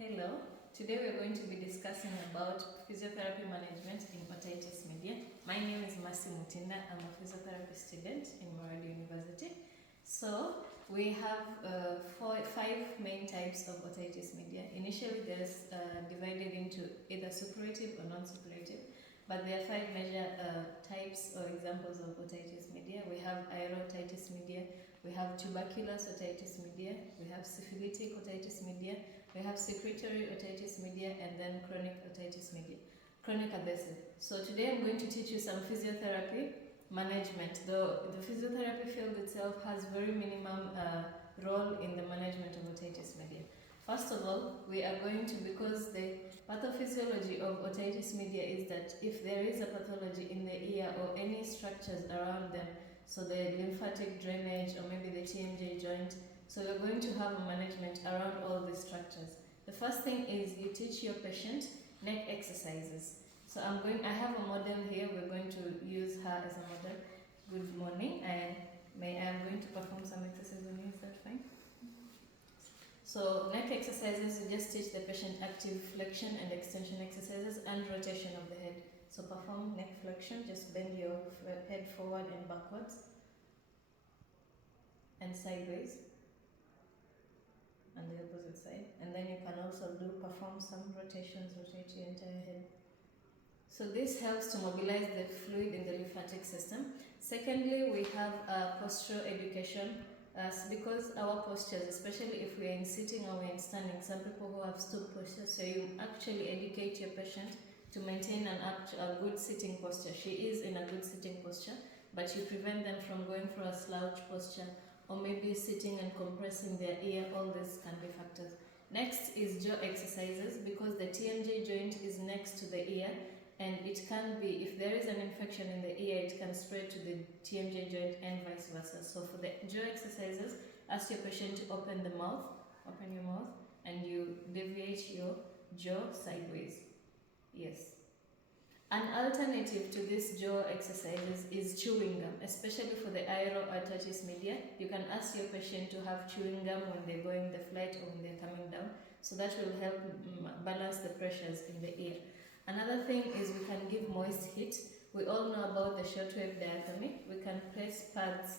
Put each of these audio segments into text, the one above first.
Hello, today we're going to be discussing about physiotherapy management in otitis media. My name is Masi Mutinda. I'm a physiotherapy student in Moradi University. So we have five main types of otitis media. Initially there's divided into either suppurative or non-suppurative, but there are five major types or examples of otitis media. We have aerotitis media, we have tuberculous otitis media, we have syphilitic otitis media, we have secretory otitis media, and then chronic otitis media, chronic adhesive. So today I'm going to teach you some physiotherapy management. Though the physiotherapy field itself has very minimum role in the management of otitis media. First of all, we are going to, because the pathophysiology of otitis media is that if there is a pathology in the ear or any structures around them, so the lymphatic drainage or maybe the TMJ joint, so you're going to have a management around all these structures. The first thing is you teach your patient neck exercises. So I have a model here. We're going to use her as a model. Good morning, and I'm going to perform some exercises on you. Is that fine? So neck exercises, you just teach the patient active flexion and extension exercises and rotation of the head. So perform neck flexion, just bend your head forward and backwards and sideways, and the opposite side. And then you can also perform some rotations, rotate your entire head. So this helps to mobilize the fluid in the lymphatic system. Secondly, we have postural education. Because our postures, especially if we are in sitting or we are in standing, some people who have stoop posture, so you actually educate your patient to maintain a good sitting posture. She is in a good sitting posture, but you prevent them from going for a slouch posture or maybe sitting and compressing their ear. All this can be factors. Next is jaw exercises, because the TMJ joint is next to the ear, and it can be, if there is an infection in the ear, it can spread to the TMJ joint and vice versa. So for the jaw exercises, ask your patient to open your mouth, and you deviate your jaw sideways. Yes. An alternative to these jaw exercises is chewing gum, especially for the aerotitis media. You can ask your patient to have chewing gum when they're going the flight or when they're coming down. So that will help balance the pressures in the ear. Another thing is we can give moist heat. We all know about the shortwave diathermy. We can place pads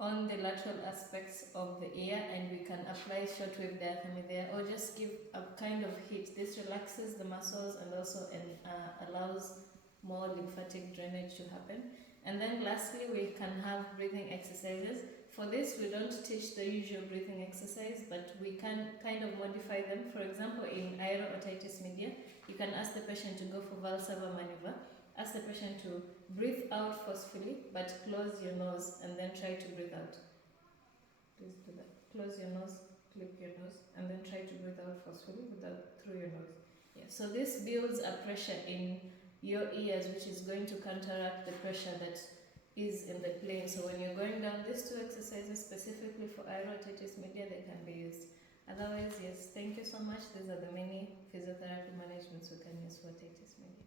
on the lateral aspects of the ear and we can apply shortwave diathermy there, or just give a kind of heat. This relaxes the muscles and also allows more lymphatic drainage to happen. And then lastly, we can have breathing exercises. For this, we don't teach the usual breathing exercise, but we can kind of modify them. For example, in aerotitis media, you can ask the patient to go for Valsalva maneuver. Ask the patient to breathe out forcefully, but close your nose and then try to breathe out. Please do that. Close your nose, clip your nose, and then try to breathe out forcefully through your nose. Yeah. So this builds a pressure in your ears, which is going to counteract the pressure that is in the plane. So when you're going down, these two exercises specifically for aerotitis media, they can be used. Otherwise, yes, thank you so much. These are the many physiotherapy managements we can use for otitis media.